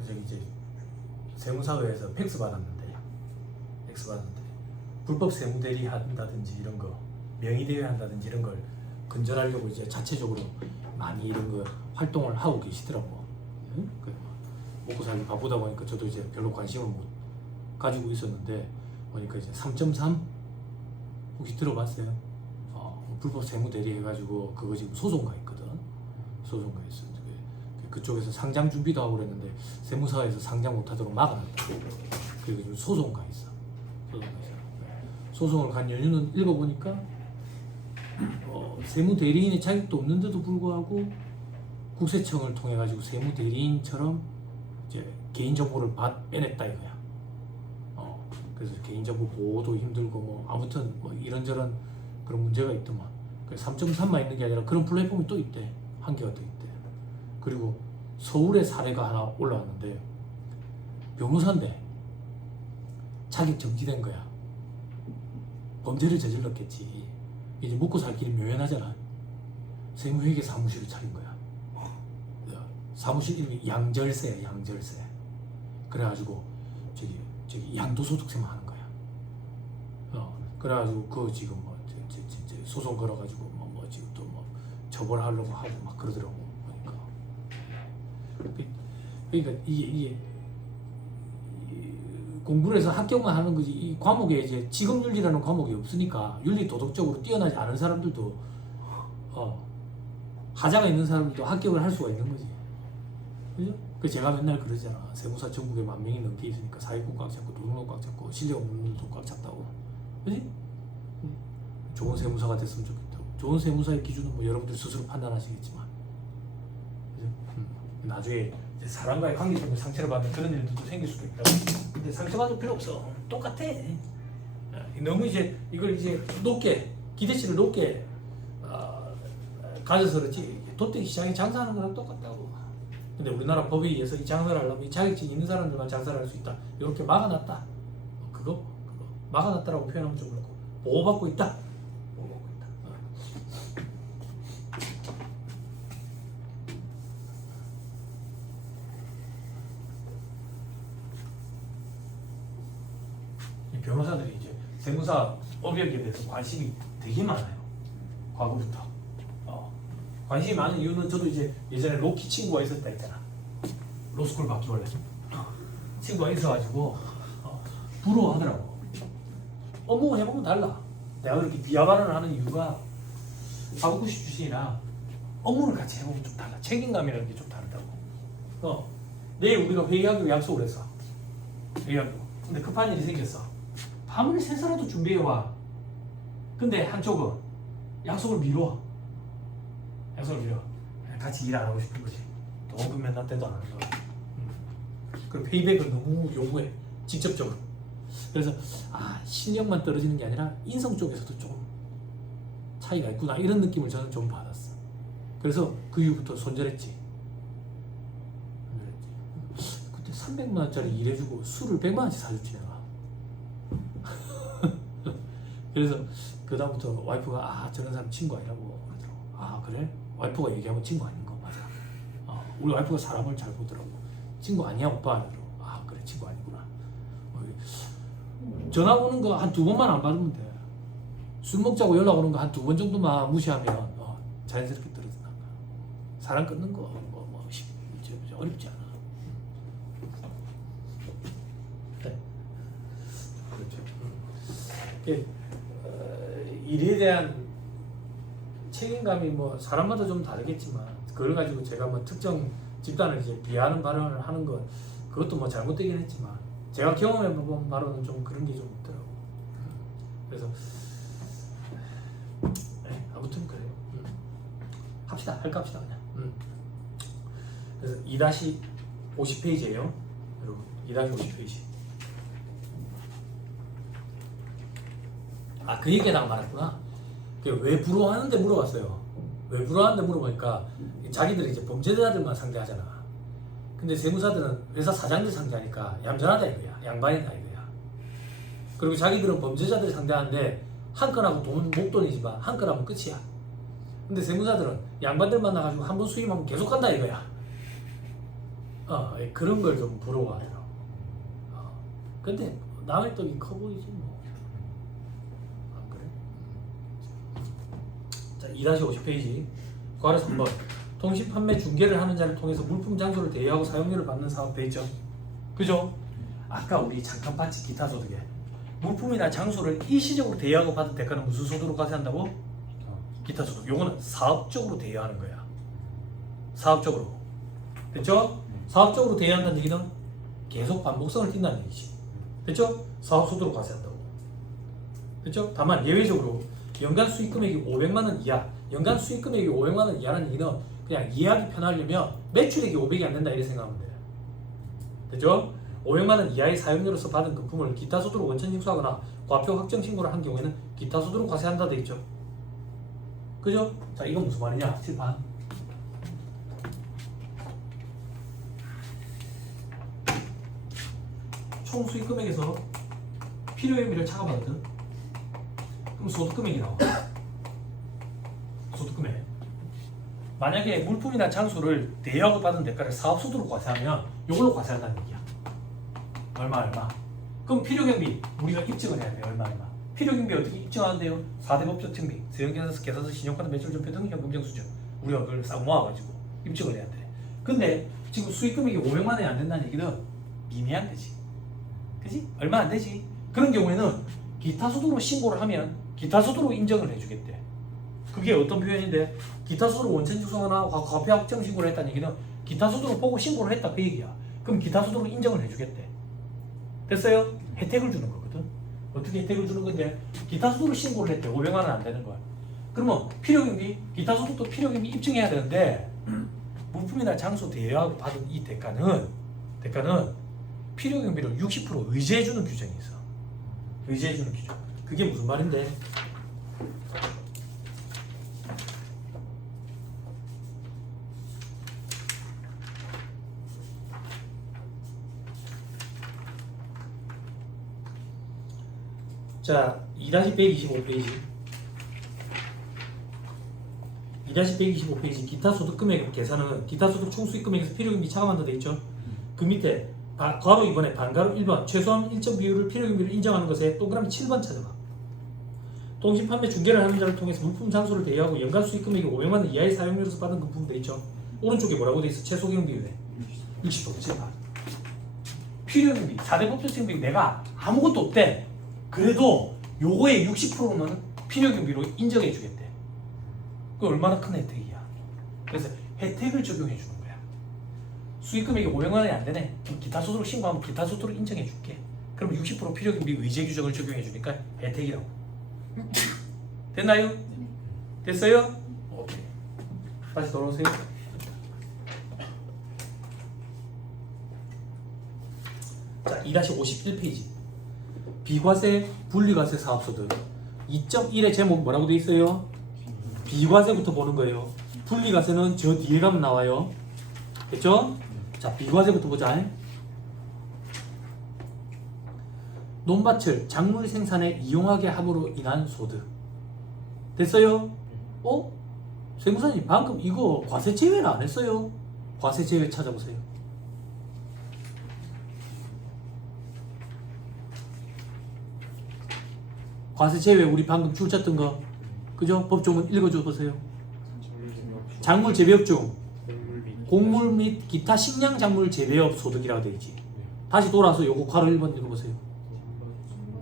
어제 이제 세무사회에서 팩스 받았는데 불법 세무대리 한다든지 이런 거 명의대회 한다든지 이런 걸 근절하려고 이제 자체적으로 많이 이런 거 활동을 하고 계시더라고. 응? 먹고 살기 바쁘다 보니까 저도 이제 별로 관심을 못 가지고 있었는데 보니까 이제 3.3 혹시 들어봤어요? 불법 세무대리 해가지고 그거 지금 소송가 있거든. 소송가 있어. 그쪽에서 상장 준비도 하고 그랬는데 세무사에서 상장 못하도록 막아놨다. 그리고 지금 소송가 있어. 소송을 간 연유는 읽어보니까 세무대리인의 자격도 없는데도 불구하고 국세청을 통해 가지고 세무대리인처럼 이제 개인정보를 빼냈다 이거야. 그래서 개인정보 보호도 힘들고 뭐 아무튼 뭐 이런저런 그런 문제가 있더만. 3.3만 있는 게 아니라 그런 플랫폼이 또 있대. 한 개가 더 있대. 그리고 서울의 사례가 하나 올라왔는데 변호사인데 자격 정지된 거야. 범죄를 저질렀겠지. 이제 먹고 살 길이 묘연하잖아. 세무회계 사무실을 차린 거야. 사무실 이름이 양절세야. 양절세. 그래가지고 저기 양도소득세만 하는 거야. 그래가지고 그거 지금 뭐 소송 걸어가지고 뭐 지금 또 뭐 처벌하려고 하고 막 그러더라고. 그러니까 이게 공부를 해서 합격만 하는 거지. 이 과목에 이제 직업윤리라는 과목이 없으니까 윤리 도덕적으로 뛰어나지 않은 사람들도 하자가 있는 사람들도 합격을 할 수가 있는 거지. 그죠? 그 제가 맨날 그러잖아. 세무사 전국에 10,000명이 넘게 있으니까 사기꾼 꽉 잡고 도둑놈 꽉 잡고 실력 없는 놈도 꽉 잡다고. 그지? 좋은 세무사가 됐으면 좋겠다고. 좋은 세무사의 기준은 뭐 여러분들 스스로 판단하시겠지만. 그죠? 나중에 사람과의 관계 때문에 상처를 받는 그런 일들도 생길 수도 있다고. 근데 상처받을 필요 없어. 똑같아. 너무 이걸 높게 기대치를 높게 가져서 그렇지. 돗대기 시장에 장사하는 거랑 똑같다고. 근데 우리나라 법에 의해서 이 장사를 하려면 이 자격증이 있는 사람들만 장사를 할 수 있다. 이렇게 막아놨다. 그거 막아놨다라고 표현하면 좀 그렇고 보호받고 있다. 보호받고 있다. 이 변호사들이 이제 세무사 업역에 대해서 관심이 되게 많아요. 과거부터. 관심이 많은 이유는 저도 이제 예전에 로키 친구가 있었다 했잖아. 로스쿨 바퀴벌레 친구가 있어가지고 부러워하더라고. 업무가 해보면 달라. 내가 그렇게 비하 발언을 하는 이유가 사법고시 출신이라 업무를 같이 해보면 좀 달라. 책임감이라는 게 좀 다르다고. 내일 우리가 회의하기로 약속을 했어. 회의하기로. 근데 급한 일이 생겼어. 밤을 새서라도 준비해와. 근데 한쪽은 약속을 미뤄. 같이 일 안 하고 싶은 거지. 도금 맨날 때도 안 하는 거. 그리고 페이백을 너무 요구해. 직접적으로. 그래서 실력만 떨어지는 게 아니라 인성 쪽에서도 조금 차이가 있구나 이런 느낌을 저는 좀 받았어. 그래서 그 이후부터 손절했지. 그때 300만 원짜리 일해주고 술을 100만 원씩 사줬지 내가. 그래서 그 다음부터 와이프가 저런 사람 친구 아니라고 그러더라고. 그래? 와이프가 얘기하면 친구 아닌 거 맞아. 우리 와이프가 사람을 잘 보더라고. 친구 아니야 오빠? 그래 친구 아니구나. 전화 오는 거 한 2번만 안 받으면 돼. 술 먹자고 연락 오는 거 한 2번 정도만 무시하면 자연스럽게 떨어진다. 사람 끊는 거 어렵지 않아. 네. 그렇죠. 일에 대한 책임감이 뭐 사람마다 좀 다르겠지만 그걸 가지고 제가 뭐 특정 집단을 이제 비하하는 발언을 하는 건 그것도 뭐 잘못되긴 했지만 제가 경험해본 바로는 좀 그런 게 좀 있더라고. 그래서 아무튼 그래요. 합시다. 합시다 그냥. 그래서 2-50페이지예요 여러분. 2-50페이지. 그 얘기에다가 말했구나. 왜 부러워하는데 물어봤어요. 왜 부러워하는데 물어보니까 자기들이 이제 범죄자들만 상대하잖아. 근데 세무사들은 회사 사장들 상대하니까 얌전하다 이거야. 양반이다 이거야. 그리고 자기들은 범죄자들 상대하는데 한 건하고 돈 목돈이지만 한 건하면 끝이야. 근데 세무사들은 양반들 만나가지고 한 번 수임하면 계속 간다 이거야. 그런 걸 좀 부러워해요. 근데 남의 떡이 커 보이지 뭐. 안 그래? 자, 2-50페이지. 괄호 3번. 통신 판매 중개를 하는 자를 통해서 물품 장소를 대여하고 사용료를 받는 사업 돼 있죠. 그죠? 아까 우리 잠깐 봤지, 기타 소득에. 물품이나 장소를 일시적으로 대여하고 받은 대가는 무슨 소득으로 과세한다고? 기타 소득. 요거는 사업적으로 대여하는 거야. 사업적으로. 됐죠? 사업적으로 대여한다는 얘기는 계속 반복성을 띈다는 얘기지. 됐죠? 사업 소득으로 과세한다고. 됐죠? 다만 예외적으로 연간 수익 금액이 500만 원 이하, 연간 수익 금액이 500만 원 이하라는 얘기는 그냥 이해하기 편하려면 매출액이 500이 안 된다 이렇게 생각하면 돼요. 됐죠? 500만 원 이하의 사용료로서 받은 금품을 기타 소득으로 원천 징수하거나 과표 확정 신고를 한 경우에는 기타 소득으로 과세한다 돼 있죠. 그죠? 자, 이건 무슨 말이냐? 칠판. 총 수익 금액에서 필요행위를 차감받거든. 그럼 소득 금액이 나와. 소득 금액. 만약에 물품이나 장소를 대여하고 받은 대가를 사업소득으로 과세하면 이걸로 과세한다는 얘기야. 얼마. 그럼 필요경비 우리가 입증을 해야 돼. 얼마. 필요경비 어떻게 입증하는데요? 4대 법적 증빙, 세형계산서, 계산서, 신용카드, 매출전표 등 현금정수죠. 우리가 그걸 싹 모아가지고 입증을 해야 돼. 근데 지금 수익금액이 500만 원이 안 된다는 얘기는 미미한 되지. 그지? 얼마 안 되지. 그런 경우에는 기타 소득으로 신고를 하면 기타 소득으로 인정을 해주겠대. 그게 어떤 표현인데, 기타 소득으로 원천 징수하거나 과표 확정 신고를 했다는 얘기는 기타 소득으로 보고 신고를 했다 그 얘기야. 그럼 기타 소득으로 인정을 해주겠대. 됐어요? 혜택을 주는 거거든. 어떻게 혜택을 주는 건데, 기타 소득으로 신고를 했대. 500만 원 안 되는 거야. 그러면 필요경비, 기타 소득도 필요경비 입증해야 되는데, 물품이나 장소 대여하고 받은 이 대가는 필요경비를 60% 의제해주는 규정이 있어. 의제해주는 규정. 그게 무슨 말인데? 자, 2-125페이지. 2-125페이지 기타 소득 금액 계산은 기타 소득 총 수익 금액에서 필요경비 차감한다 돼 있죠. 그 밑에 괄호 2번에 반괄호 1번 최소한 일정 비율을 필요경비를 인정하는 것에 동그라미 7번 찾아봐. 통신 판매 중개를 하는 자를 통해서 물품 장소를 대여하고 연간 수익 금액이 500만 원 이하의 사용료로서 받은 금품 돼 있죠. 오른쪽에 뭐라고 돼 있어? 최소 경비율에 60%. 제발. 필요경비 4대 법적 증빙 내가 아무것도 없대. 그래도 요거의 60%는 필요경비로 인정해 주겠대. 그 얼마나 큰 혜택이야. 그래서 혜택을 적용해 주는 거야. 수익금액이 500만 원이 안 되네. 그럼 기타 소득으로 신고하면 기타 소득으로 인정해 줄게. 그럼 60% 필요경비 의제 규정을 적용해 주니까 혜택이라고. 됐나요? 됐어요? 오케이. 다시 돌아오세요. 자, 2-51페이지. 비과세, 분리과세 사업소득 2.1의 제목 뭐라고 돼 있어요? 비과세부터 보는 거예요. 분리과세는 저 뒤에 가면 나와요. 됐죠? 자, 비과세부터 보자. 논밭을 작물 생산에 이용하게 함으로 인한 소득. 됐어요? 세무사님 방금 이거 과세 제외를 안 했어요. 과세 제외 찾아보세요. 과세 제외 우리 방금 줄 쳤던 거 그죠? 법조문 읽어줘 보세요. 작물 재배업 중 곡물 및 기타 식량 작물 재배업 소득이라고 되어 있지. 다시 돌아서 요거 괄호 1번 읽어보세요.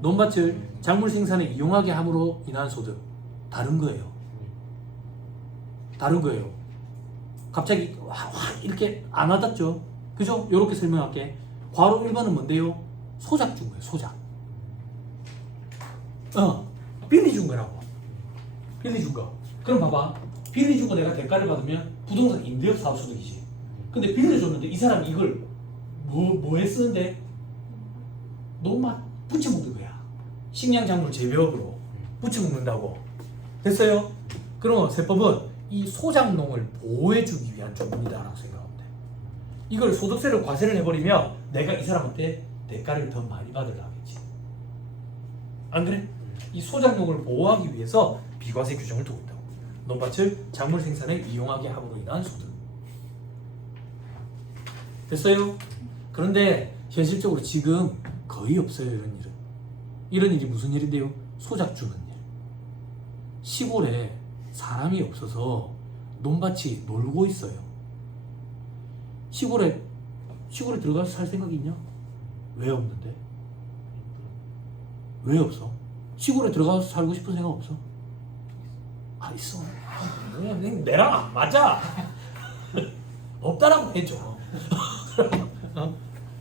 논밭을 작물 생산에 이용하게 함으로 인한 소득. 다른 거예요. 다른 거예요. 갑자기 확 이렇게 안 와닿죠? 그죠? 요렇게 설명할게. 괄호 1번은 뭔데요? 소작 준 거예요. 소작. 빌리 준 거라고. 빌리 준 거. 그럼 봐봐. 빌리 주고 내가 대가를 받으면 부동산 임대업 사업소득이지. 근데 빌리 줬는데 이 사람이 이걸 뭐에 쓰는데? 논밭 부채 먹는 거야. 식량작물 재배업으로 부채 먹는다고. 됐어요? 그럼 세법은 이 소작농을 보호해주기 위한 조문이다라고 생각하면 돼. 이걸 소득세를 과세를 해버리면 내가 이 사람한테 대가를 더 많이 받으려 하겠지. 안 그래? 이 소작농을 보호하기 위해서 비과세 규정을 두고 있다고. 논밭을 작물 생산에 이용하게 함으로 인한 소득. 됐어요? 그런데 현실적으로 지금 거의 없어요. 이런 일은. 이런 일이 무슨 일인데요? 소작 주는 일. 시골에 사람이 없어서 논밭이 놀고 있어요. 시골에 들어가서 살 생각이 있냐? 왜 없는데? 왜 없어? 시골에 들어가서 살고 싶은 생각 없어? 아, 있어. 그냥 내랑 안 맞아. 없다라고 해줘.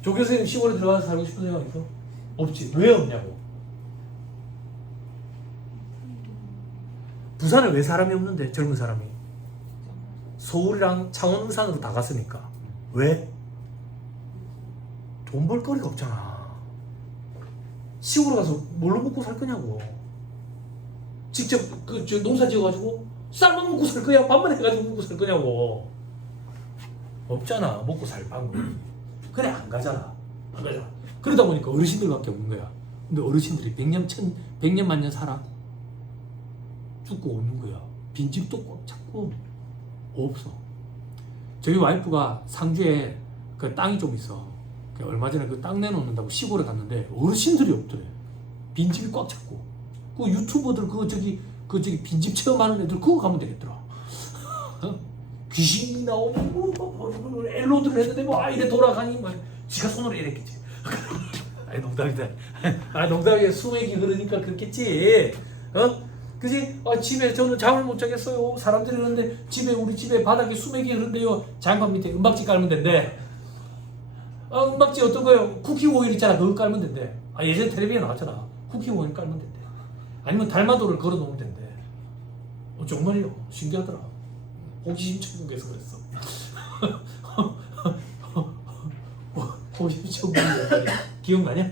조 교수님 시골에 들어가서 살고 싶은 생각 있어? 없지. 왜 없냐고. 부산에 왜 사람이 없는데? 젊은 사람이. 서울이랑 창원, 울산으로 다 갔으니까. 왜? 돈 벌 거리가 없잖아. 시골에 가서 뭘로 먹고 살 거냐고. 직접 농사 지어가지고 쌀만 먹고 살 거야? 밥만 해가지고 먹고 살 거냐고. 없잖아. 먹고 살 방법이. 그래 안 가잖아. 안 가잖아. 그러다 보니까 어르신들밖에 없는 거야. 근데 어르신들이 100년 만년 살아? 죽고 없는 거야. 빈집도 꽉 찼고 없어. 저희 와이프가 상주에 그 땅이 좀 있어. 얼마 전에 그 땅 내놓는다고 시골에 갔는데 어르신들이 없더래. 빈집이 꽉 찼고. 그 유튜버들 저기 빈집 체험하는 애들 그거 가면 되겠더라. 귀신이 나오면 뭐 엘로드를 했는데 뭐 이래 돌아가니 뭐 지가 손으로 이랬겠지. 아니 농담이다. 농담이야. 수맥이 흐르니까 그렇겠지. 그지? 집에 저는 잠을 못 자겠어요. 사람들이 그러는데 우리 집에 바닥에 수맥이 흐른대요. 장판 밑에 은박지 깔면 된대. 은박지 어떤 거요? 쿠키 오일 있잖아. 그거 깔면 된대. 예전에 텔레비에 나왔잖아. 쿠키 오일 깔면 된대. 아니면 달마도를 걸어 놓으면 된대. 정말이요. 신기하더라. 호기심 천국에서 그랬어. 호기심 천국이 기억나냐?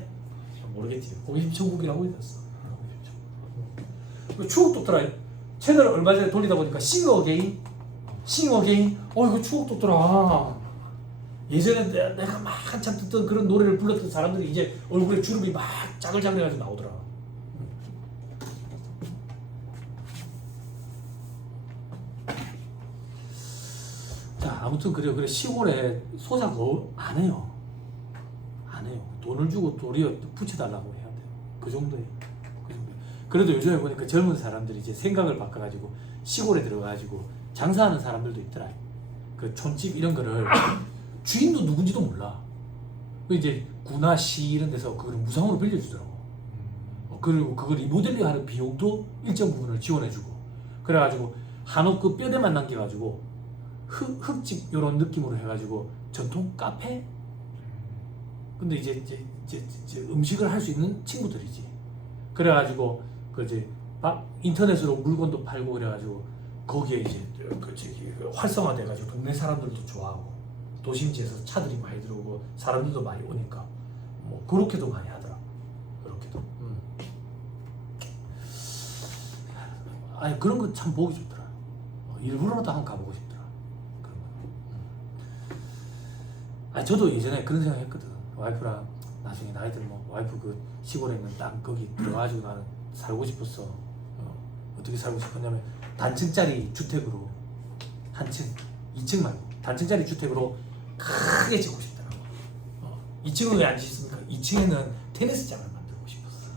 모르겠지. 호기심 천국이라고 해놨어. 추억 돋더라. 채널을 얼마 전에 돌리다 보니까 싱어게인. 이거 추억 돋더라. 예전에 내가 막 한참 듣던 그런 노래를 불렀던 사람들이 이제 얼굴에 주름이 막 짜글짜글해가지고 나오더라. 자, 아무튼 그래 시골에 소작 안 해요. 돈을 주고 도리어 붙여달라고 해야 돼요. 그 정도예요. 그래도 요즘에 보니까 젊은 사람들이 이제 생각을 바꿔가지고 시골에 들어가가지고 장사하는 사람들도 있더라. 그 촌집 이런 거를 주인도 누군지도 몰라. 이제 구나 시 이런 데서 그걸 무상으로 빌려주더라고. 그리고 그걸 리모델링 하는 비용도 일정 부분을 지원해주고. 그래가지고 한옥 그 뼈대만 남겨가지고 흙집 이런 느낌으로 해가지고 전통 카페. 근데 이제 음식을 할 수 있는 친구들이지. 그래가지고 인터넷으로 물건도 팔고 그래가지고 거기에 이제 활성화돼가지고 동네 사람들도 좋아하고 도심지에서 차들이 많이 들어오고 사람들도 많이 오니까 뭐 그렇게도 많이 하더라. 그렇게도. 그런 거 참 보기 좋더라. 일부러라도 한번 가보고 싶더라. 그런 거. 저도 예전에 그런 생각했거든. 와이프랑 나중에 나이 들면 와이프 그 시골에 있는 땅 거기 들어가지고 나는 살고 싶었어. 어떻게 살고 싶었냐면 단층짜리 주택으로 한 층, 2층 말고 단층짜리 주택으로 크게 짓고 싶더라고. 2층은 왜 안 짓습니까? 2층에는 테니스장을 만들고 싶었어.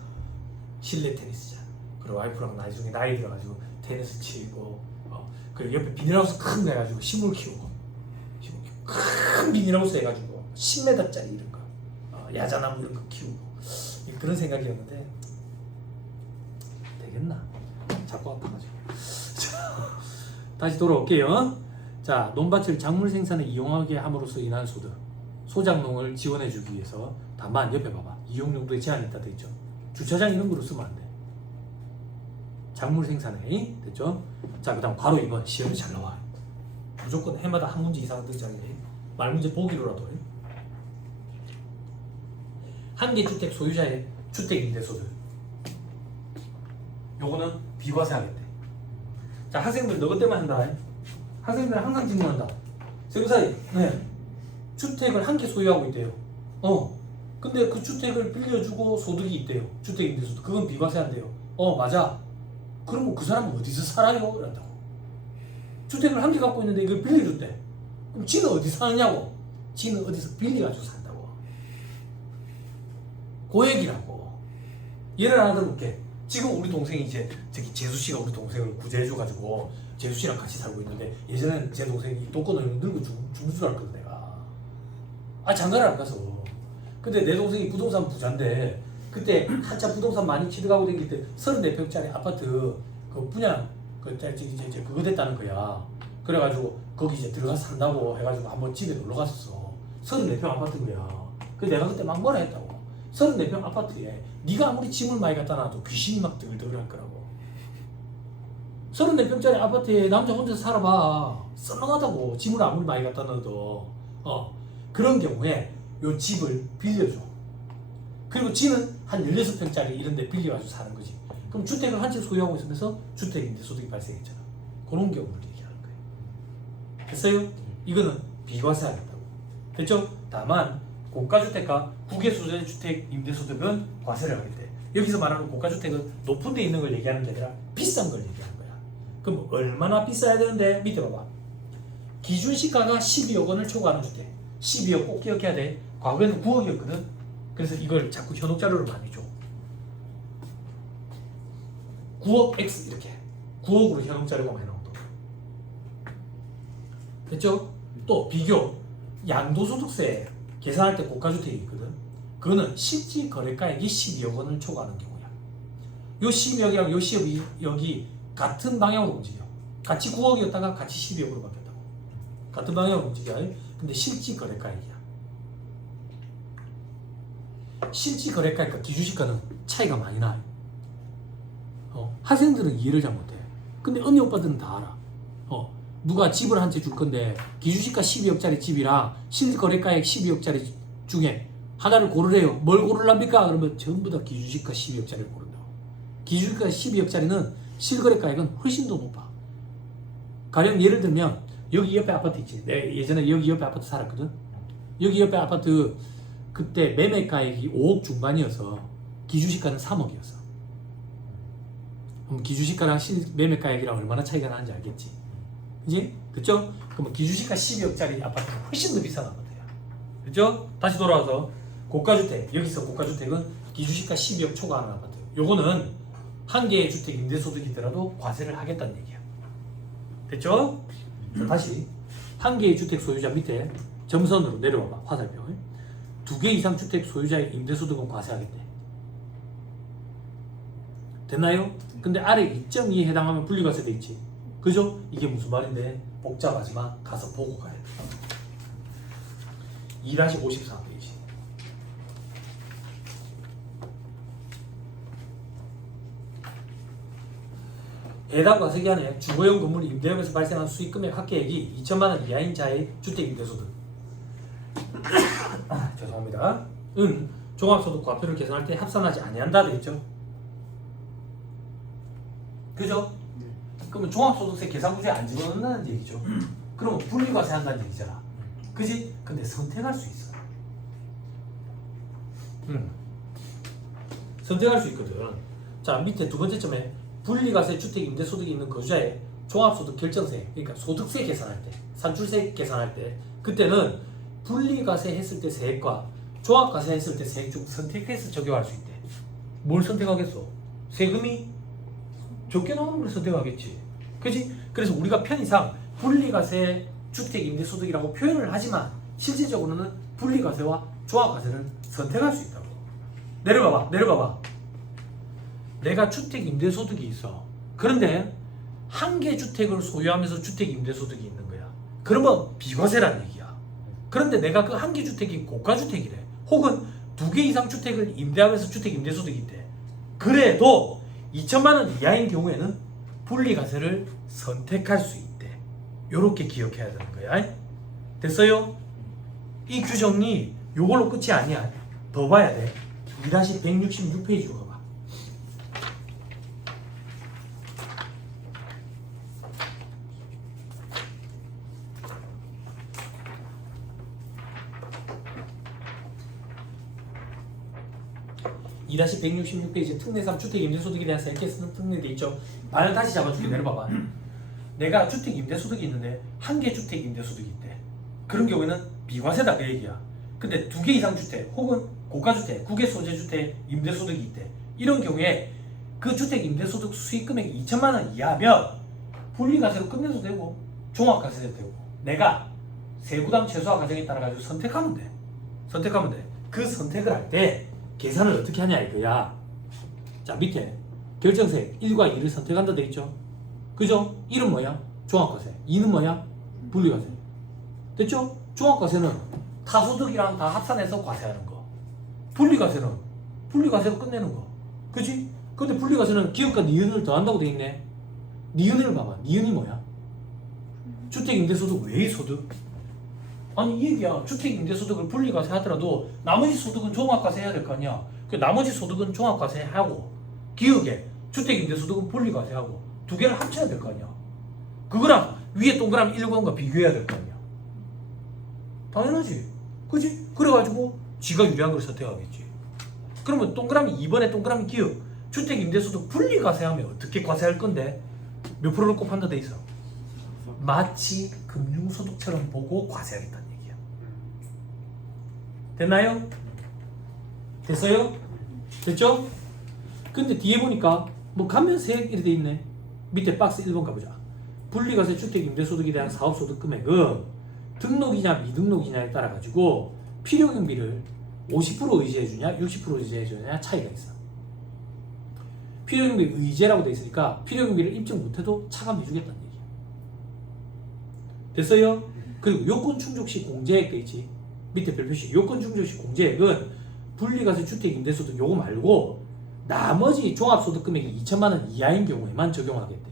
실내 테니스장. 그리고 와이프랑 나중에 나이 들어가지고 테니스 치고 그리고 옆에 비닐하우스 큰 거 해가지고 식물 키우고 큰 비닐하우스 해가지고 10m짜리 이런 거 야자나무 이런 거 키우고 그런 생각이었는데 되겠나? 자꾸 아파가지고. 다시 돌아올게요. 자, 논밭을 작물 생산에 이용하게 함으로써 인한 소득, 소작농을 지원해주기 위해서. 다만 옆에 봐봐, 이용용도에 제한이 있다 돼 있죠. 주차장 이런 거로 쓰면 안 돼. 작물 생산에. 됐죠? 자, 그 다음 괄호 2번 시험이 잘 나와. 무조건 해마다 한 문제 이상 등장해. 말문제 보기로라도 해. 한개 주택 소유자의 주택임대소득. 요거는 비과세 하겠대. 자, 학생들 너것 때문에 한다. 학생들 항상 질문한다. 세무사님, 주택을 한 개 소유하고 있대요. 근데 그 주택을 빌려주고 소득이 있대요. 주택임대소득. 그건 비과세 한대요. 맞아. 그럼 그 사람은 어디서 살아요? 이런다고. 주택을 한 개 갖고 있는데 이걸 빌려줬대. 그럼 지는 어디 사느냐고. 지는 어디서 빌려가지고 산다고. 고액이라고. 예를 하나 들어볼게. 지금 우리 동생이 이제 저기 재수 씨가 우리 동생을 구제해줘가지고 재수 씨랑 같이 살고 있는데 예전에는 제 동생이 독거노인으로 늙어 죽는 줄 알거든 내가. 장가를 안 가서. 근데 내 동생이 부동산 부자인데 그때 한참 부동산 많이 치러가고 다닐 때 34평짜리 아파트 그 분양 이제 그거 됐다는 거야. 그래가지고 거기 이제 들어가서 산다고 해가지고 한번 집에 놀러 갔었어. 34평 아파트인 거야. 그래서 내가 그때 막 뭐라 했다고. 34평 아파트에 네가 아무리 짐을 많이 갖다 놔도 귀신이 막 들들 할 거라고. 34평짜리 아파트에 남자 혼자 살아봐. 썰렁하다고. 짐을 아무리 많이 갖다 놔도. 그런 경우에 요 집을 빌려줘. 그리고 지는 한 16평짜리 이런 데 빌려가지고 사는 거지. 그럼 주택을 한 채 소유하고 있으면서 주택인데 소득이 발생했잖아. 그런 경우를 얘기하는 거예요. 됐어요? 이거는 비과세하겠다고. 됐죠? 다만 고가주택과 국외소유자 주택 임대소득은 과세를 하겠대. 여기서 말하는 고가주택은 높은 데 있는 걸 얘기하는 게 아니라 비싼 걸 얘기하는 거야. 그럼 얼마나 비싸야 되는데? 밑에 봐봐. 기준시가가 12억 원을 초과하는 주택. 12억 꼭 기억해야 돼. 과거에는 9억이었거든. 그래서 이걸 자꾸 현혹자료를 많이 줘. 9억 X 이렇게 9억으로 현혹자료가 많이 나온다. 됐죠? 또 비교 양도소득세 계산할 때 고가주택이 있거든. 그거는 실질 거래가액이 12억 원을 초과하는 경우야. 요 12억이랑 요 12억이 같은 방향으로 움직여. 같이 9억이었다가 같이 12억으로 바뀌었다고. 같은 방향으로 움직여. 근데 실질 거래가액이야. 실질 거래가액과 기준시가는 차이가 많이 나요. 학생들은 이해를 잘 못해. 근데 언니 오빠들은 다 알아. 누가 집을 한 채 줄 건데 기준시가 12억짜리 집이랑 실거래가액 12억짜리 중에 하나를 고르래요. 뭘 고르랍니까? 그러면 전부 다 기준시가 12억짜리를 고른다고. 기준시가 12억짜리는 실거래가액은 훨씬 더 높아. 가령 예를 들면 여기 옆에 아파트 있지. 내가 예전에 여기 옆에 아파트 살았거든. 여기 옆에 아파트 그때 매매가액이 5억 중반이어서 기준시가는 3억이었어. 그럼 기준시가랑 매매가액이랑 얼마나 차이가 나는지 알겠지? 그지? 그쵸? 그럼 기준시가 12억짜리 아파트가 훨씬 더 비싼 아파트야. 그죠? 다시 돌아와서 고가주택. 여기서 고가주택은 기준시가 12억 초과하는 아파트. 요거는 한 개의 주택 임대소득이더라도 과세를 하겠다는 얘기야. 됐죠? 다시 한 개의 주택 소유자 밑에 점선으로 내려와봐. 화살표. 두 개 이상 주택 소유자의 임대소득은 과세하겠대. 됐나요? 근데 아래 2.2에 해당하면 분리과세 돼 있지. 그죠? 이게 무슨 말인데 복잡하지만 가서 보고 가야 돼. 2-53페이지. 해당 과세기한에 주거용 건물 임대업에서 발생한 수익금액 합계액이 2천만 원 이하인 자의 주택 임대소득. 죄송합니다. 은 종합소득 과표를 계산할 때 합산하지 아니한다 돼 있죠. 그죠? 네. 그러면 종합소득세 계산부에 안 집어넣는다는 얘기죠. 그러면 분리과세 한다는 얘기잖아. 그지? 근데 선택할 수 있어. 선택할 수 있거든. 자, 밑에 두 번째 점에 분리과세 주택 임대소득이 있는 거주자의 종합소득 결정세, 그러니까 소득세 계산할 때, 산출세 계산할 때, 그때는 분리과세 했을 때 세액과 종합과세 했을 때 세액 중 선택해서 적용할 수 있대. 뭘 선택하겠어? 세금이 적게 나오는 걸 선택하겠지. 그치? 그래서 우리가 편의상 분리과세 주택 임대소득이라고 표현을 하지만 실질적으로는 분리과세와 종합과세를 선택할 수 있다고. 내려가봐. 내가 주택 임대소득이 있어. 그런데 한 개 주택을 소유하면서 주택 임대소득이 있는 거야. 그러면 비과세란 얘기야. 그런데 내가 그 한 개 주택이 고가주택이래. 혹은 두 개 이상 주택을 임대하면서 주택 임대소득이 있대. 그래도 2천만 원 이하인 경우에는 분리과세를 선택할 수 있대. 요렇게 기억해야 되는 거야. 됐어요? 이 규정이 요걸로 끝이 아니야. 더 봐야 돼. 2-166페이지로 가봐. (2-166페이지) 특례3 주택 임대소득에 대한 세액 쓰는 특례돼 있죠. 반을 다시 잡아줄게. 내려봐봐. 내가 주택 임대소득이 있는데 한 개 주택 임대소득이 있대. 그런 경우에는 비과세다 그 얘기야. 근데 2개 이상 주택 혹은 고가주택, 국외 소재주택 임대소득이 있대. 이런 경우에 그 주택 임대소득 수익 금액이 2천만 원 이하면 분리과세로 끝내도 되고 종합과세도 되고 내가 세부담 최소화 과정에 따라 가지고 선택하면 돼. 선택하면 돼. 그 선택을 할 때 계산을 어떻게 하냐 이거야. 자 밑에 결정세 1과 2를 선택한다 돼 있죠. 그죠? 1은 뭐야? 종합과세. 2는 뭐야? 분리과세. 됐죠? 종합과세는 타소득이랑 다 합산해서 과세하는 거. 분리과세는 분리과세로 끝내는 거. 그치? 근데 분리과세는 기업과 니은을 더한다고 돼 있네. 니은을 봐봐. 니은이 뭐야? 주택임대소득 외의 소득. 아니 이 얘기야. 주택임대소득을 분리과세 하더라도 나머지 소득은 종합과세 해야 될 거 아니야. 그 나머지 소득은 종합과세 하고 기업에 주택임대소득은 분리과세하고 2개를 합쳐야 될 거 아니야. 그거랑 위에 동그라미 1번과 비교해야 될 거 아니야. 당연하지. 그지? 그래가지고 지가 유리한 걸 선택하겠지. 그러면 동그라미 2번에 동그라미 기업 주택임대소득 분리과세하면 어떻게 과세할 건데 몇 프로를 곱한다 돼 있어. 마치 금융소득처럼 보고 과세하겠다는 얘기야. 됐나요? 됐어요? 됐죠? 근데 뒤에 보니까 뭐 감면세액 이렇게 돼 있네. 밑에 박스 1번 가보자. 분리과세 주택임대소득에 대한 사업소득 금액은 등록이냐 미등록이냐에 따라 가지고 필요경비를 50% 의제해주냐 60% 의제해주냐 차이가 있어. 필요경비 의제라고 돼 있으니까 필요경비를 입증 못해도 차감해주겠다는 얘기야. 됐어요? 그리고 요건 충족 시 공제액 돼 있지. 밑에 별표시 요건 충족 시 공제액은 분리과세 주택임대소득 요거 말고 나머지 종합소득 금액이 2천만 원 이하인 경우에만 적용하겠대.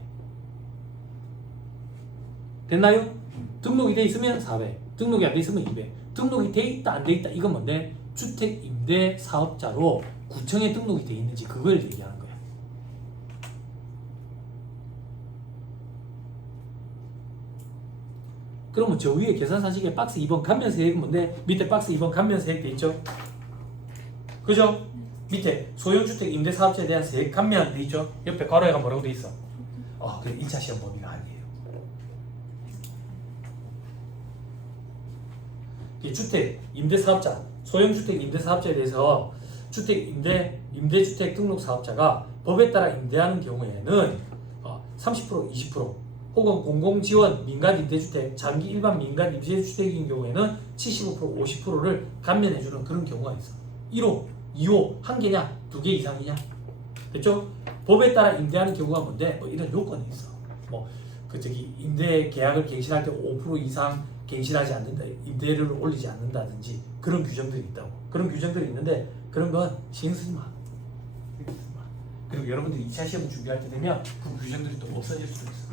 됐나요? 등록이 돼 있으면 400, 등록이 안 돼 있으면 200. 등록이 돼 있다 안 돼 있다 이건 뭔데? 주택임대 사업자로 구청에 등록이 돼 있는지 그걸 얘기하는 거야. 그러면 저 위에 계산사식에 박스 2번 감면세액은 뭔데? 밑에 박스 2번 감면세액 돼 있죠? 그죠? 밑에 소형주택 임대사업자에 대한 세액 감면 돼 있죠? 옆에 괄호에가 뭐라고 돼 있어? 그래 1차 시험 범위가 아니에요. 이 주택 임대사업자, 소형주택 임대사업자에 대해서 임대주택 등록 사업자가 법에 따라 임대하는 경우에는 30%, 20% 혹은 공공지원 민간 임대주택, 장기 일반 민간 임대주택인 경우에는 75%, 50%를 감면해주는 그런 경우가 있어. 1호, 2호, 한 개냐, 2개 이상이냐. 됐죠? 법에 따라 임대하는 경우가 뭔데? 뭐 이런 요건이 있어. 임대 계약을 갱신할 때 5% 이상 갱신하지 않는다, 임대료를 올리지 않는다든지 그런 규정들이 있다고. 그런 규정들이 있는데 그런 건 신경 쓰지 마. 그리고 여러분들이 2차 시험을 준비할 때 되면 그 규정들이 또 없어질 수도 있어.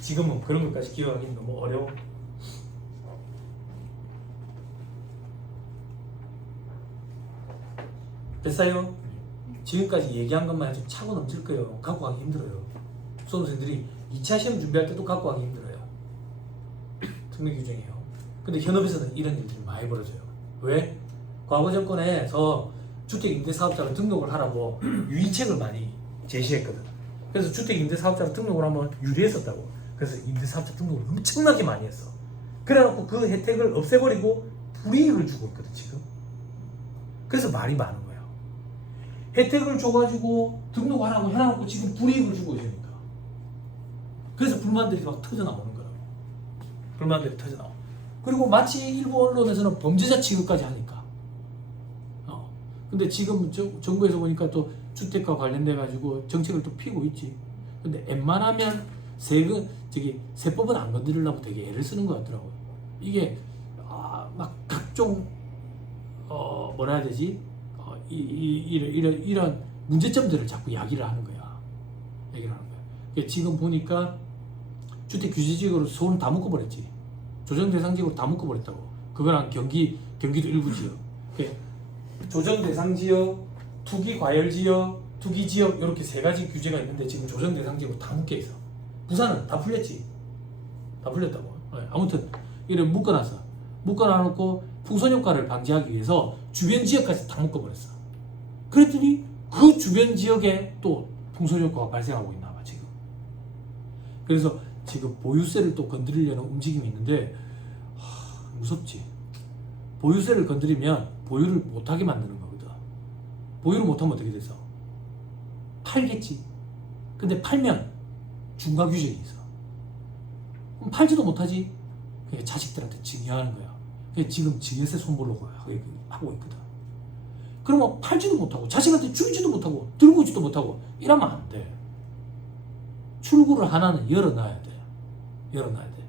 지금은 그런 것까지 기억하기는 너무 어려워. 됐어요? 지금까지 얘기한 것만 해도 차고 넘칠 거예요. 갖고 가기 힘들어요. 수험생들이 2차 시험 준비할 때도 갖고 가기 힘들어요. 특례 규정이에요. 근데 현업에서는 이런 일들이 많이 벌어져요. 왜? 과거 정권에서 주택임대사업자로 등록을 하라고 유인책을 많이 제시했거든. 그래서 주택임대사업자로 등록을 하면 유리했었다고. 그래서 임대사업자 등록을 엄청나게 많이 했어. 그래갖고 그 혜택을 없애버리고 불이익을 주고 있거든 지금. 그래서 말이 많은 거야. 혜택을 줘가지고 등록하라고 해놔놓고 지금 불이익을 주고 있으니까. 그래서 불만들이 막 터져나오는 거라고. 불만들이 터져나와. 그리고 마치 일부 언론에서는 범죄자 취급까지 하니까. 근데 지금 정부에서 보니까 또 주택과 관련돼 가지고 정책을 또 피고 있지. 근데 웬만하면 세법은 안 건드리려고 되게 애를 쓰는 것 같더라고요. 이게 막 각종 뭐라 해야 되지? 이런 문제점들을 자꾸 이야기를 하는 거야. 지금 보니까 주택 규제지역으로 서울은 다 묶어버렸지. 조정 대상 지역으로 다 묶어버렸다고. 그거랑 경기도 일부 지역. 조정 대상 지역, 투기 과열 지역, 투기 지역 이렇게 3가지 규제가 있는데 지금 조정 대상 지역으로 다 묶여 있어. 부산은 다 풀렸지. 다 풀렸다고. 아무튼 이래 묶어놔놓고 풍선 효과를 방지하기 위해서 주변 지역까지 다 묶어버렸어. 그랬더니 그 주변 지역에 또 풍선 효과가 발생하고 있나 봐 지금. 그래서 지금 보유세를 또 건드리려는 움직임이 있는데 무섭지. 보유세를 건드리면 보유를 못하게 만드는 거거든. 보유를 못하면 어떻게 돼서? 팔겠지. 근데 팔면 중과 규정이 있어. 그럼 팔지도 못하지. 그러니까 자식들한테 증여하는 거야. 그러니까 지금 증여세 손보려고 하고 있거든. 그러면 팔지도 못하고 자식한테 주지도 못하고 들고 오지도 못하고 이러면 안 돼. 출구를 하나는 열어놔야 돼. 열어놔야 돼.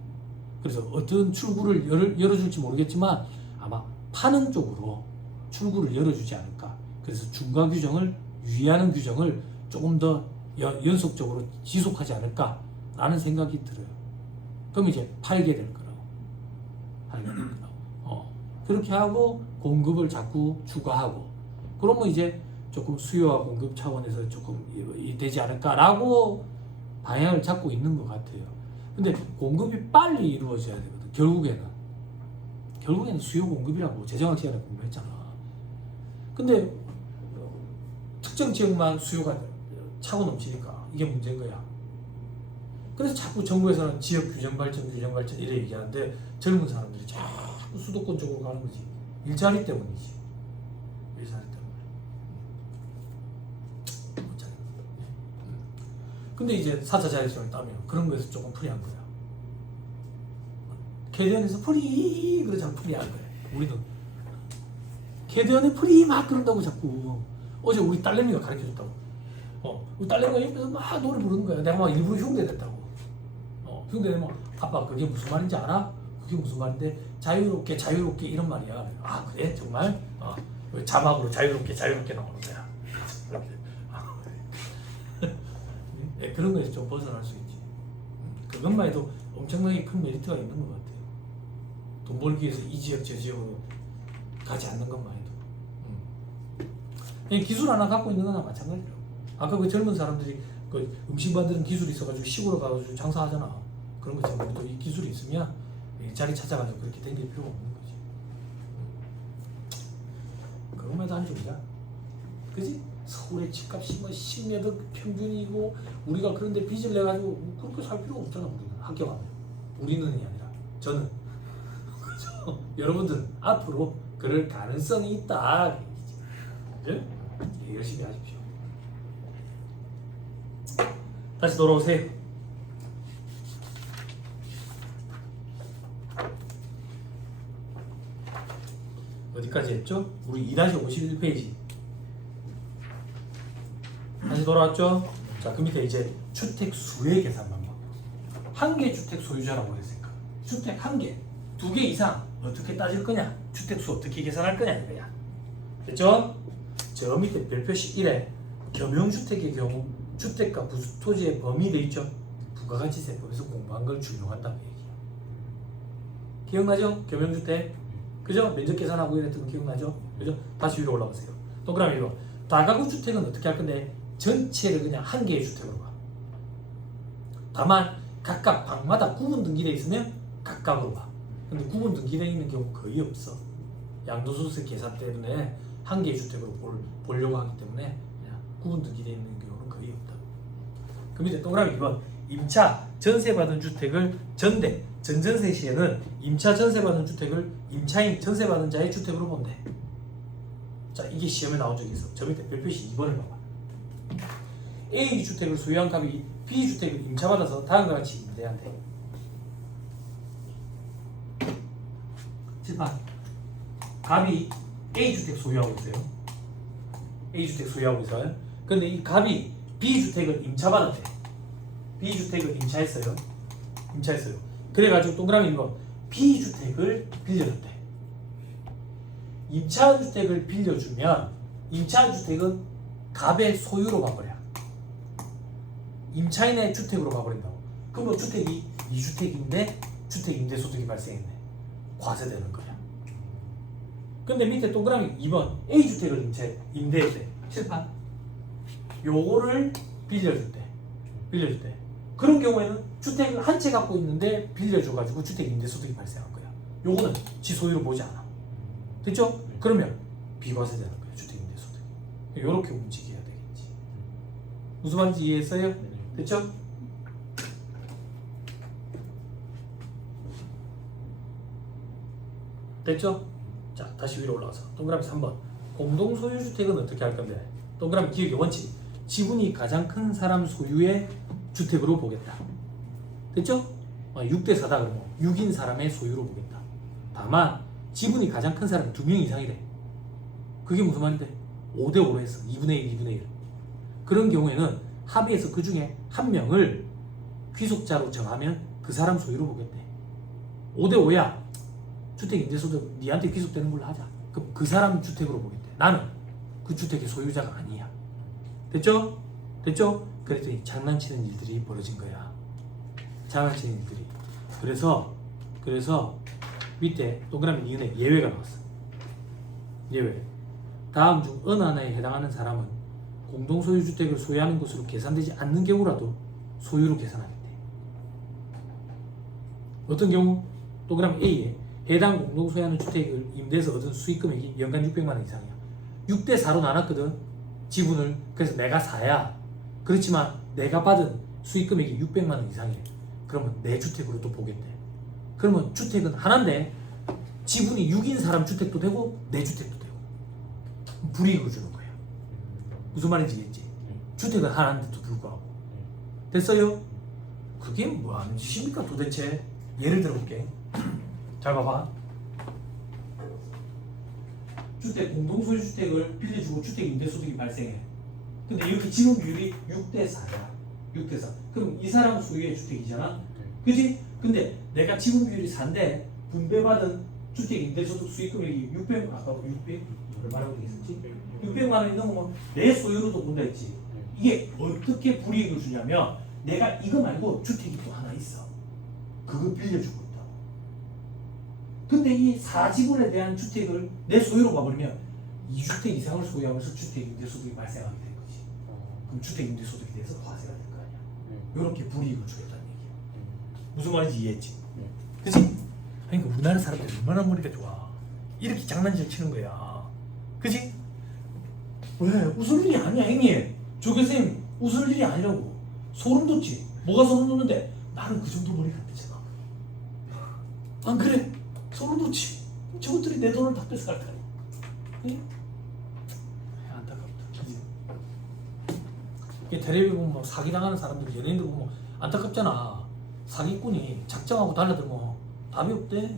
그래서 어떤 출구를 열어줄지 모르겠지만 아마 파는 쪽으로 출구를 열어주지 않을까. 그래서 중과 규정을 유의하는 규정을 조금 더 연속적으로 지속하지 않을까라는 생각이 들어요. 그럼 이제 팔게 될 거라고. 팔게 될 거라고. 그렇게 하고 공급을 자꾸 추가하고 그러면 이제 조금 수요와 공급 차원에서 조금 되지 않을까라고 방향을 잡고 있는 것 같아요. 근데 공급이 빨리 이루어져야 되거든. 결국에는 수요 공급이라고 재정학 시간에 공부했잖아. 근데 특정 지역만 수요가 차고 넘치니까 이게 문제인 거야. 그래서 자꾸 정부에서는 지역 규정 발전 이래 얘기하는데 젊은 사람들이 자꾸 수도권 쪽으로 가는 거지. 일자리 때문이지. 일자리 때문에. 근데 이제 4차 자율성을 따면 그런 거에서 조금 프리한 거야. 캐대언에서 프리 그러자면 프리한 거야. 우리는 캐대언에 프리 막 그런다고 자꾸. 어제 우리 딸내미가 가르쳐줬다고. 우리 딸내미가 옆에서 막 노래 부르는 거야. 내가 막 일부러 흉내 냈다고. 흉내 내면 아빠 그게 무슨 말인지 알아? 그게 무슨 말인데 자유롭게 이런 말이야. 아 그래 정말? 자막으로 자유롭게 나오는 거야. 네, 그런 거에서 좀 벗어날 수 있지. 그것만 해도 엄청나게 큰 메리트가 있는 것 같아요. 돈 벌기 위해서 이 지역 저 지역으로 가지 않는 것만 해도. 기술 하나 갖고 있는 거나 마찬가지라고. 아까 그 젊은 사람들이 그 음식 만드는 기술이 있어가지고 시골에 가가지고 장사하잖아. 그런 것처럼 우리도 이 기술이 있으면 자리 찾아가지고 그렇게 댕길 필요가 없는 거지. 그것만 해도 한 줄이야. 그지? 서울의 집값이 뭐 10m 평균이고 우리가 그런데 빚을 내가지고 그렇게 살 필요가 없잖아. 우리는 합격하면. 우리는이 아니라 저는. 그렇죠? 여러분들 앞으로 그럴 가능성이 있다. 그죠? 열심히 하십시오. 다시 돌아오세요. 어디까지 했죠? 우리 2-51페이지. 다시 돌아왔죠? 자, 그 밑에 이제 주택 수의 계산 방법. 한 개 주택 소유자라고 했으니까 주택 한 개, 2개 이상 어떻게 따질 거냐? 주택 수 어떻게 계산할 거냐 이거야. 됐죠? 저 밑에 별표시 1에 겸용주택의 경우 주택과 부토지의 범위 돼 있죠? 부가가치세법에서 공부한 걸 준용한다고 얘기해요. 기억나죠? 겸용주택. 그죠? 면적 계산하고 이랬던 거 기억나죠? 그죠? 다시 위로 올라가세요. 동그라미 위로. 다가구 주택은 어떻게 할 건데? 전체를 그냥 한 개의 주택으로 봐. 다만 각각 방마다 구분 등기되어 있으면 각각으로 봐. 근데 구분 등기되어 있는 경우 거의 없어. 양도소득세 계산 때문에 한 개의 주택으로 보려고 하기 때문에 그냥 구분 등기되어 있는 경우는 거의 없다. 그럼 이제 동그라미 2번. 임차 전세받은 주택을 전전세 시에는 임차 전세받은 주택을 임차인 전세받은 자의 주택으로 본대. 자, 이게 시험에 나온 적이 있어. 저 밑에 별표시 2번을 봐봐. A 주택을 소유한 갑이 B 주택을 임차받아서 다음과 같이 임대한대. 7번. 갑이 A 주택 소유하고 있어요. A 주택 소유하고 있어요. 근데 이 갑이 B 주택을 임차받았대. B 주택을 임차했어요. 그래가지고 동그라미 이거 B 주택을 빌려줬대. 임차한 주택을 빌려주면 임차한 주택은 갑의 소유로 가버려. 임차인의 주택으로 가버린다고. 그럼 뭐 주택이 2주택인데 주택 임대소득이 발생했네. 과세되는 거야. 근데 밑에 동그라미 2번 A주택을 임대했대. 칠판. 요거를 빌려줬대. 그런 경우에는 주택을 한 채 갖고 있는데 빌려줘가지고 주택 임대소득이 발생한 거야. 요거는 지 소유로 보지 않아. 됐죠? 그러면 비과세되는 거야. 주택 임대소득이. 요렇게 움직여야 되겠지. 무슨 말인지 이해했어요? 됐죠? 됐죠? 자, 다시 위로 올라가서 동그라미 3번. 공동 소유주택은 어떻게 할 건데? 동그라미 기억의 원칙. 지분이 가장 큰 사람 소유의 주택으로 보겠다. 됐죠? 6대 4다 그러면 6인 사람의 소유로 보겠다. 다만 지분이 가장 큰 사람이 2명 이상이래. 그게 무슨 말인데? 5대 5로 했어. 2분의 1, 2분의 1. 그런 경우에는 합의해서 그 중에 한 명을 귀속자로 정하면 그 사람 소유로 보겠대. 5대 5야. 주택 임대소득 니한테 귀속되는 걸로 하자. 그럼 그 사람 주택으로 보겠대. 나는 그 주택의 소유자가 아니야. 됐죠? 됐죠? 그랬더니 장난치는 일들이 벌어진 거야. 장난치는 일들이. 그래서 밑에 동그라미 니은에 예외가 나왔어. 예외. 다음 중 어느 하나에 해당하는 사람은 공동소유주택을 소유하는 것으로 계산되지 않는 경우라도 소유로 계산하겠대. 어떤 경우? 동그라미 A에 해당 공동소유하는 주택을 임대해서 얻은 수익금액이 연간 600만 원 이상이야. 6대 4로 나눴거든. 지분을. 그래서 내가 4야. 그렇지만 내가 받은 수익금액이 600만 원 이상이야. 그러면 내 주택으로 또 보겠대. 그러면 주택은 하나인데 지분이 6인 사람 주택도 되고 내 주택도 되고 불이익을 주는 거야. 무슨 말인지 이해했지? 주택은 하나인데도 불구하고. 됐어요? 그게 뭐 하는 짓입니까 도대체? 예를 들어볼게. 잘 봐봐. 주택, 공동소유주택을 빌려주고 주택 임대소득이 발생해. 근데 여기 지분 비율이 6대 4야. 6대 4. 그럼 이 사람 소유의 주택이잖아? 그지? 근데 내가 지분 비율이 4인데 분배받은 주택 임대소득 수익금액이 600, 아까 600? 얼마라고 되겠었지? 600만 원이 넘으면 내 소유로도 본다 했지. 이게 어떻게 불이익을 주냐면 내가 이거 말고 주택이 또 하나 있어. 그거 빌려주고 있다고. 근데 이 4지분에 대한 주택을 내 소유로 봐버리면 2주택 이상을 소유하면서 주택 임대소득이 발생하게 된 거지. 그럼 주택 임대소득에 대해서 과세가 될 거 아니야. 이렇게 불이익을 주겠다는 얘기야. 무슨 말인지 이해했지? 그치? 그러니까 우리나라 사람들이 얼마나 머리가 좋아. 이렇게 장난질 치는 거야. 그치? 왜? 웃을 일이 아니야 형님. 조 교수님 웃을 일이 아니라고. 소름 돋지? 뭐가 소름 돋는데 나는 그 정도 머리가 안 되잖아. 안 그래? 소름 돋지? 저것들이 내 돈을 다 뺏어갈 거야. 응? 안타깝다. 이게 텔레비전 보면 뭐 사기당하는 사람들, 연예인들 보면 안타깝잖아. 사기꾼이 작정하고 달라들면 답이 없대.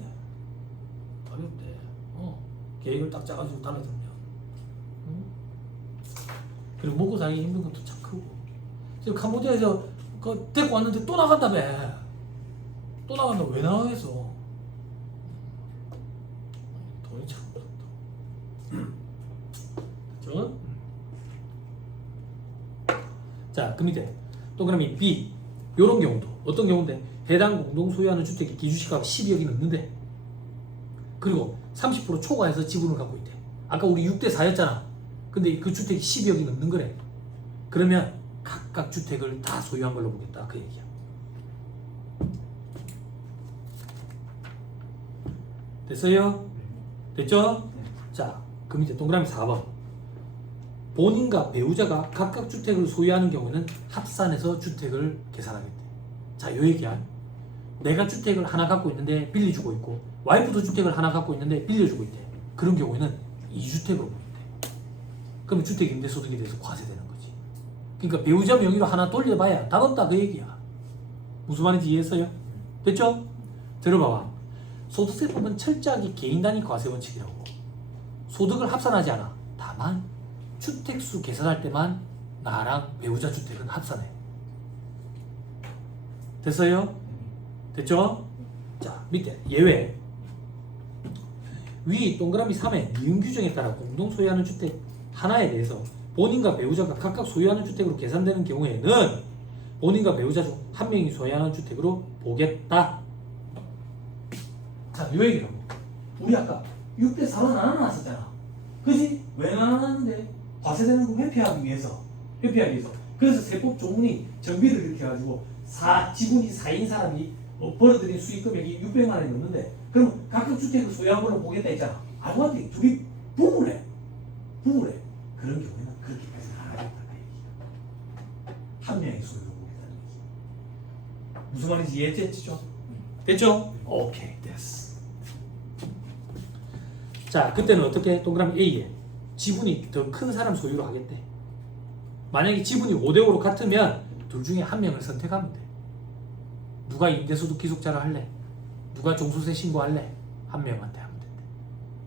답이 없대. 계획을 딱 짜가지고 달라들면. 응? 그리고 먹고 살기 힘든 것도 참 크고. 지금 캄보디아에서 데리고 왔는데 또 나간다며. 또 나간다. 왜 나가겠어? 돈이 참 무섭다. 그렇죠? 자, 그 밑에 동그라미 B. 요런 경우도 어떤 경우인데 해당 공동 소유하는 주택의 기준시가가 12억이 넘는데 그리고 30% 초과해서 지분을 갖고 있대. 아까 우리 6대 4였잖아. 근데 그 주택이 12억이 넘는 거래. 그러면 각각 주택을 다 소유한 걸로 보겠다. 그 얘기야. 됐어요? 됐죠? 자, 그 밑에 동그라미 4번. 본인과 배우자가 각각 주택을 소유하는 경우는 합산해서 주택을 계산하겠대. 자, 요 얘기야. 내가 주택을 하나 갖고 있는데 빌려주고 있고 와이프도 주택을 하나 갖고 있는데 빌려주고 있대. 그런 경우에는 2주택으로 보겠대. 그럼 주택 임대소득에 대해서 과세되는 거지. 그러니까 배우자 명의로 하나 돌려봐야 답 없다 그 얘기야. 무슨 말인지 이해했어요? 됐죠? 들어봐봐. 소득세법은 철저하게 개인 단위 과세 원칙이라고. 소득을 합산하지 않아. 다만 주택수 계산할 때만 나랑 배우자 주택은 합산해. 됐어요? 됐죠? 자, 밑에 예외. 위 동그라미 3의 니은 규정에 따라 공동 소유하는 주택 하나에 대해서 본인과 배우자가 각각 소유하는 주택으로 계산되는 경우에는 본인과 배우자 중 한 명이 소유하는 주택으로 보겠다. 자, 요 얘기라고. 우리 아까 6대 4로 나눠놨었잖아. 그지? 왜 나눠놨는데? 과세되는 거 회피하기 위해서. 그래서 세법 조문이 정비를 이렇게 해가지고 지분이 4인 사람이 벌어들인 수익금액이 600만 원이 넘는데 그럼 각각 주택을 소유한 걸로 보겠다 했잖아. 알고 봤더니 둘이 부부래. 그런 경우에는 그렇게까지 안 하겠다. 한 명의 소유로 보겠다는 얘기. 무슨 말인지 이해했죠? 됐죠? 오케이, 됐어. 자, 그때는 어떻게? 동그라미 A에 지분이 더 큰 사람 소유로 하겠대. 만약에 지분이 5대5로 같으면 둘 중에 한 명을 선택하면 돼. 누가 임대소득 기속자를 할래? 누가 종소세 신고할래? 한 명한테 하면 된대.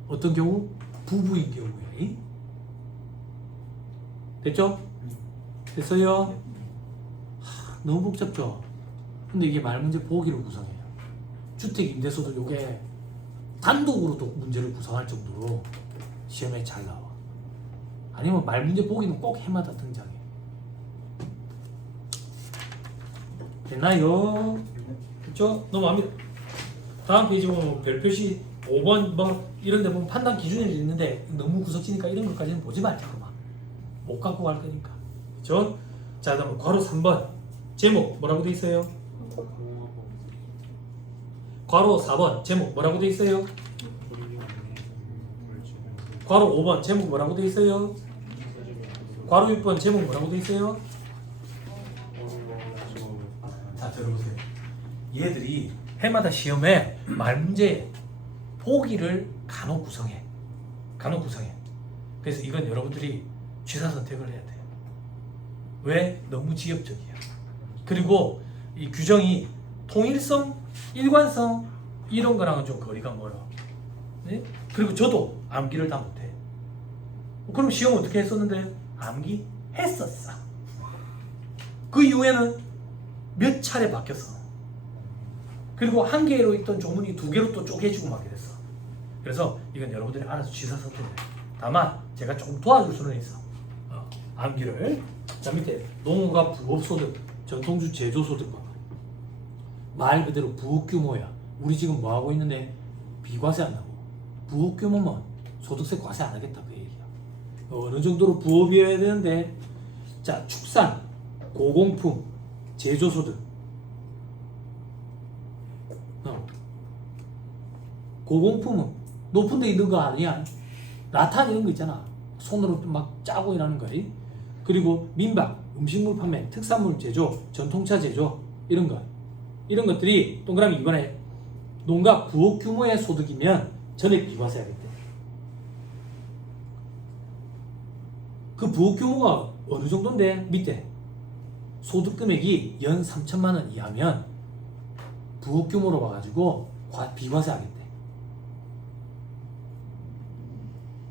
어떤 경우? 부부인 경우야. 됐죠? 됐어요? 너무 복잡죠? 근데 이게 말문제 보기로 구성해요. 주택 임대소득 요게 단독으로도 문제를 구성할 정도로 시험에 잘 나와. 아니면 말문제 보기는 꼭 해마다 등장해. 됐나요? 그쵸? 넘어갑니다. 다음 페이지 보면 별표시 5번 뭐 이런 데 보면 판단 기준이 있는데 너무 구석지니까 이런 것까지는 보지 말자. 그만. 못 갖고 갈 거니까. 그쵸? 자, 그다음 괄호 3번 제목 뭐라고 돼 있어요? 괄호 4번 제목 뭐라고 돼 있어요? 괄호 5번 제목 뭐라고 돼 있어요? 괄호 6번 제목 뭐라고 돼 있어요? 자, 들어보세요. 얘들이 해마다 시험에 말문제 보기를 간혹 구성해. 그래서 이건 여러분들이 취사 선택을 해야 돼요. 왜? 너무 지엽적이야. 그리고 이 규정이 통일성, 일관성 이런 거랑은 좀 거리가 멀어. 네? 그리고 저도 암기를 다 못해. 그럼 시험 어떻게 했었는데? 암기 했었어. 그 이후에는 몇 차례 바뀌었어. 그리고 한 개로 있던 조문이 두 개로 또 쪼개지고 막 이랬어. 그래서 이건 여러분들이 알아서 취사 선택을 해. 다만 제가 조금 도와줄 수는 있어. 암기를. 자, 밑에 농가 부업소득, 전통주 제조소득 봐봐. 말 그대로 부업 규모야. 우리 지금 뭐 하고 있는데 비과세 안 나고. 부업 규모면 소득세 과세 안 하겠다 그 얘기야. 어느 정도로 부업이어야 되는데, 자, 축산, 고공품, 제조소득. 고공품은 높은 데 있는 거 아니야. 라탄 이런 거 있잖아. 손으로 막 짜고 일하는 거. 그리고 민박, 음식물 판매, 특산물 제조, 전통차 제조 이런 거. 이런 것들이 동그라미 이번에 농가 부업 규모의 소득이면 전액 비과세 하겠대. 그 부업 규모가 어느 정도인데? 밑에 소득 금액이 연 3천만 원 이하면 부업 규모로 봐가지고 비과세 하겠대.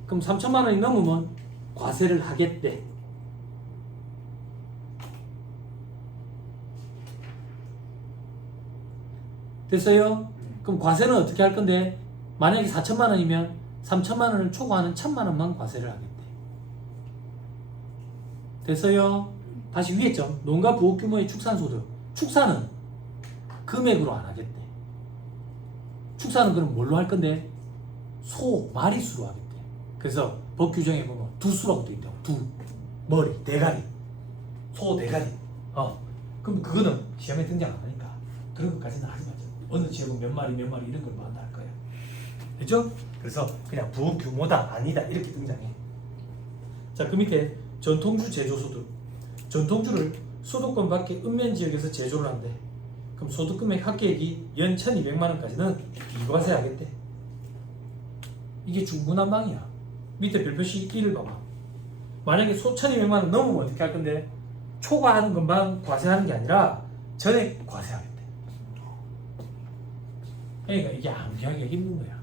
그럼 3천만 원이 넘으면 과세를 하겠대. 됐어요? 그럼 과세는 어떻게 할 건데? 만약에 4천만 원이면 3천만 원을 초과하는 1,000만 원만 과세를 하겠대. 됐어요? 다시 위에 점. 농가 부업 규모의 축산소득. 축산은 금액으로 안 하겠대. 축산은 그럼 뭘로 할 건데? 소, 마리수로 하겠대. 그래서 법 규정에 보면 두수라고 돼 있다고. 두, 머리, 대가리, 소 대가리. 그럼 그거는 시험에 등장 안 하니까 그런 것까지는 하지 말자. 어느 지역은 몇 마리 이런 걸 만날 거야. 됐죠? 그래서 그냥 부업 규모다 아니다 이렇게 등장해. 자, 그 밑에 전통주 제조소득. 전통주를 소득권 밖의 읍면 지역에서 제조를 한대. 그럼 소득금액 합계액이 연 1,200만 원까지는 비과세 하겠대. 이게 중구난 방이야. 밑에 별표시 1을 봐봐. 만약에 1,200만 원 넘으면 어떻게 할 건데? 초과하는 것만 과세하는 게 아니라 전액 과세하겠대. 그러니까 이게 암기하기가 힘든 거야.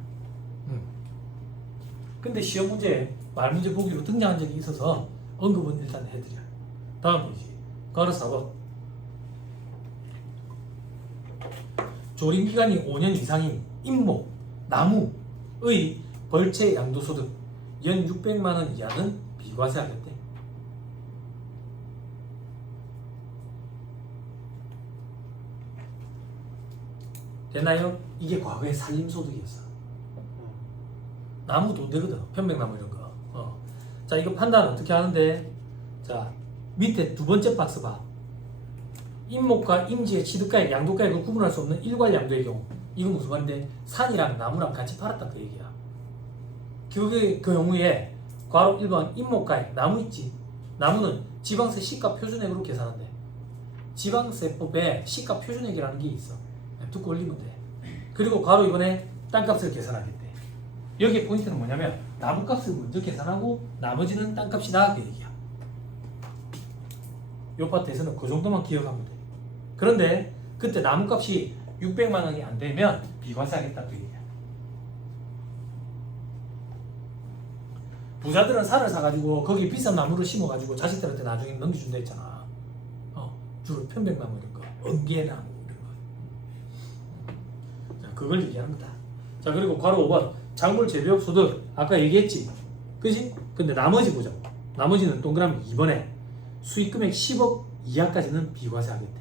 근데 시험 문제에 말 문제 보기로 등장한 적이 있어서 언급은 일단 해드려. 다음 페이지. 괄호 4번. 조림기간이 5년 이상인 임목, 나무의 벌채 양도소득 연 600만 원 이하는 비과세 하겠대. 되나요? 이게 과거의 산림소득이었어. 나무 돈 되거든. 편백나무 이런 거. 자, 이거 판단 어떻게 하는데? 자, 밑에 두 번째 박스 봐. 임목과 임지의 취득가액, 양도가액을 구분할 수 없는 일괄 양도의 경우. 이건 무슨 말인데? 산이랑 나무랑 같이 팔았다 그 얘기야. 그 경우에 괄호 1번 임목가액, 나무 있지? 나무는 지방세 시가 표준액으로 계산한대. 지방세법에 시가 표준액이라는 게 있어. 듣고 올리면 돼. 그리고 괄호 2번에 땅값을 계산하겠대. 여기에 포인트는 뭐냐면 나무값을 먼저 계산하고 나머지는 땅값이다 그 얘기야. 요 파트에서는 그 정도만 기억하면 돼. 그런데 그때 나무값이 600만 원이 안 되면 비과세하겠다 그 얘기야. 부자들은 산을 사가지고 거기 비싼 나무를 심어가지고 자식들한테 나중에 넘겨준다 했잖아. 주로 편백나무 이런 거, 은계나무 이런 거. 자, 그걸 얘기하는 거다. 자, 그리고 괄호 5번 작물 재배업 소득 아까 얘기했지, 그지? 근데 나머지 보자. 나머지는 동그라미 2번에 수익금액 10억 이하까지는 비과세하겠대.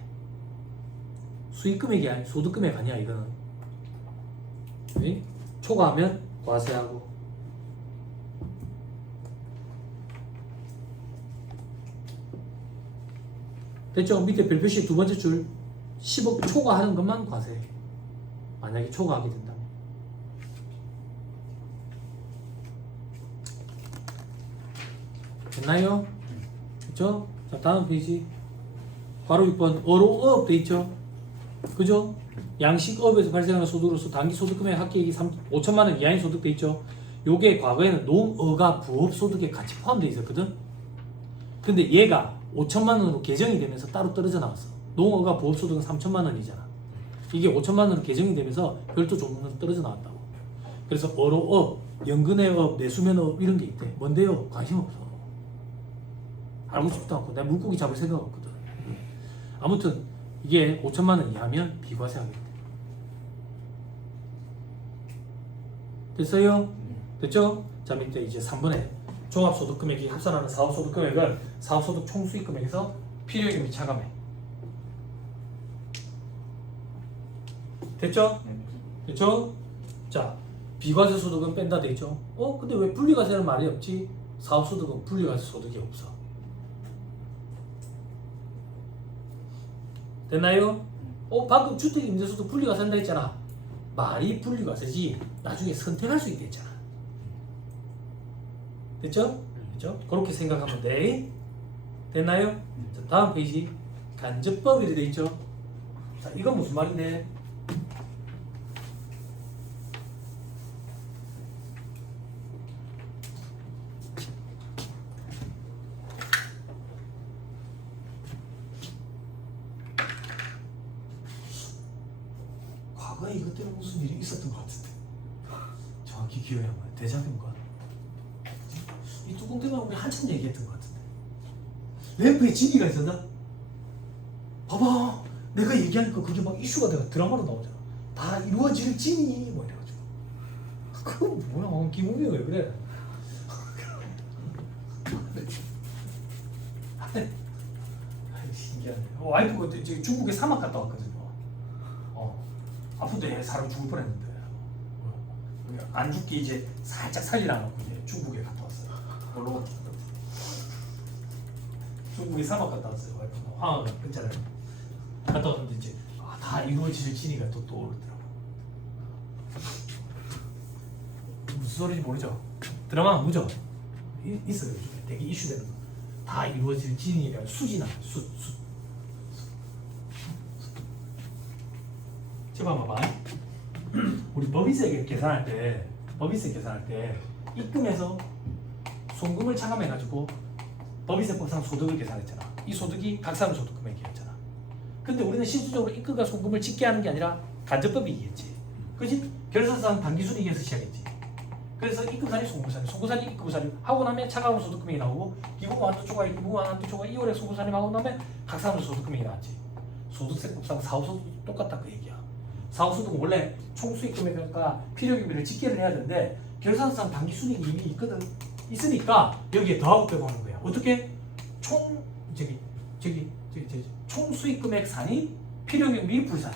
수익금액이 아니 소득금액 아니야 이거는. 초과하면 과세하고. 됐죠? 밑에 별표시 두 번째 줄 10억 초과하는 것만 과세해. 만약에 초과하게 된다면. 됐나요? 그쵸? 자, 다음 페이지. 괄호 6번 어로 돼 있죠? 그죠? 양식업에서 발생하는 소득으로서 단기 소득금액 합계액이 5천만 원 이하인 소득 돼 있죠? 요게 과거에는 농어가 부업 소득에 같이 포함되어 있었거든? 근데 얘가 5천만 원으로 개정이 되면서 따로 떨어져 나왔어. 농어가 부업 소득은 3천만 원이잖아. 이게 5천만 원으로 개정이 되면서 별도 조문은 떨어져 나왔다고. 그래서 어로업, 연근해업, 내수면업 이런 게 있대. 뭔데요? 관심 없어. 알고 싶지도 않고 내가 물고기 잡을 생각 없거든. 아무튼 이게 5천만 원 이하면 비과세하겠대. 됐어요? 됐죠? 자, 밑에 이제 3번에 종합소득금액이 합산하는 사업소득금액은 사업소득 총수익금액에서 필요액 및 차감액. 됐죠? 됐죠? 자, 비과세 소득은 뺀다 돼 있죠? 근데 왜 분리과세는 말이 없지? 사업소득은 분리과세 소득이 없어. 됐나요? 방금 주택임대소득 분리과세 한다 했잖아. 말이 분리과세지 나중에 선택할 수 있게 했잖아. 됐죠? 됐죠? 그렇게 생각하면 돼. 됐나요? 자, 다음 페이지 간접법 이렇게 돼 있죠? 자, 이건 무슨 말인데? 과거에 이것 때문에 무슨 일이 있었던 것 같은데 정확히 기억이 안 나요. 대작인가? 이 뚜껑 때문에 우리 한참 얘기했던 것 같은데 램프에 진이가 있었나? 봐봐, 내가 얘기하니까 그게 막 이슈가 돼가 드라마로 나오잖아. 다 이루어질 진이 뭐 이래가지고 그건 뭐야? 김우미 왜 그래? 신기하네. 와이프가 지금 중국에 사막 갔다 왔거든요. 아픈데 사람 죽을 뻔했는데 안 죽게 이제 살짝 살리라고 이제 중국에 갔다 왔어요. 놀러 갔다 왔어요. 중국에 사막 갔다 왔어요. 와이프가 황하가 있잖아요. 갔다 왔는데 이제 다 이루어질 진이가 또 떠오르더라고. 무슨 소리인지 모르죠? 드라마 안 보죠? 있어요. 요즘에 되게 이슈되는 거. 다 이루어질 진이랑 수지나 수. 제가 봐봐. 우리 법인세 계산할 때 입금해서 송금을 차감해가지고 법인세법상 소득을 계산했잖아. 이 소득이 각사무소득 금액이었잖아. 근데 우리는 실질적으로 입금과 송금을 직게 하는 게 아니라 간접법이 이겠지. 그렇지? 결산상 단기순이익에서 시작했지. 그래서 입금산이 송금산이, 송금산이 입금산이 하고 나면 차감소득 금액이 나오고 기부금 한도 초과, 기부금 한도 초과 2월에 송금산이 하고 나면 각사무소득 금액이 나왔지. 소득세법상 사업소득 똑같다 그 얘기야. 사업소득은 원래 총수익금액과 필요기비를 직계를 해야 되는데 결산상 단기순이익이 이미 있으니까 여기에 더하고 빼고 하는 거야. 어떻게? 총수익금액 산이 필요경비 불산이,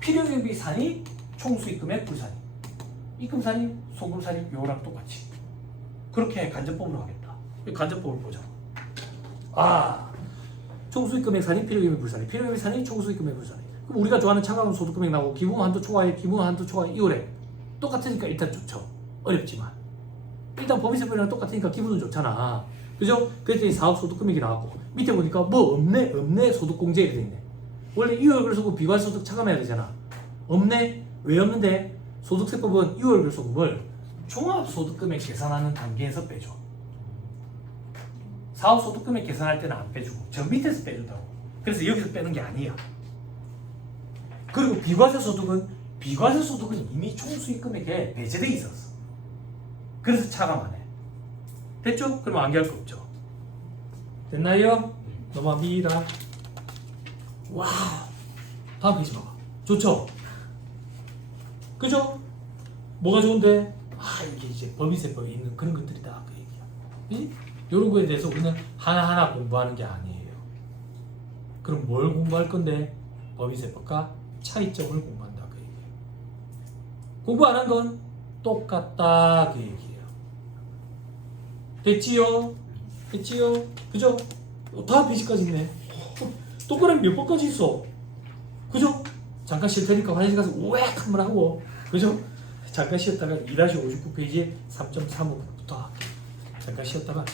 필요경비 산이 총수익금액 불산이, 입금산이 송금산이 요거랑 똑같이 그렇게 간접법으로 하겠다. 간접법을 보자. 총수익금액 산이 필요경비 불산이, 필요경비 산이 총수익금액 불산이. 그럼 우리가 좋아하는 차감은 소득금액 나오고 기부금 한도 초과에 기부금 한도 초과에 2월에 똑같으니까 일단 좋죠. 어렵지만 일단 법인세법이랑 똑같으니까 기분은 좋잖아. 그죠? 그랬더니 사업소득금액이 나왔고 밑에 보니까 뭐 없네 소득공제 이렇게 돼 있네. 원래 2월 그래서 비과세소득 차감해야 되잖아. 없네. 왜 없는데? 소득세법은 6월별 소금을 종합소득금액 계산하는 단계에서 빼줘. 사업소득금액 계산할 때는 안 빼주고 저 밑에서 빼준다고. 그래서 여기서 빼는 게 아니야. 그리고 비과세소득은 이미 총수익금액에 배제돼 있었어. 그래서 차감하네. 됐죠? 그럼 암기할 거 없죠. 됐나요? 넘어갑니다. 와, 다음 페이지 봐봐. 좋죠? 그죠? 뭐가 좋은데? 이게 이제 법인세법에 있는 그런 것들이다. 그 얘기야. 이런 거에 대해서 우리는 하나하나 공부하는 게 아니에요. 그럼 뭘 공부할 건데? 법인세법과 차이점을 공부한다. 그 얘기예요. 공부 안 한 건 똑같다. 그 얘기예요. 됐지요? 됐지요? 그죠? 다음 페이지까지 있네. 똑바로 몇 번까지 있어? 그죠? 잠깐 쉴 테니까 화장실 가서 우액 한번 하고, 그죠? 잠깐 쉬었다가 2-59페이지 3.35부터 잠깐 쉬었다가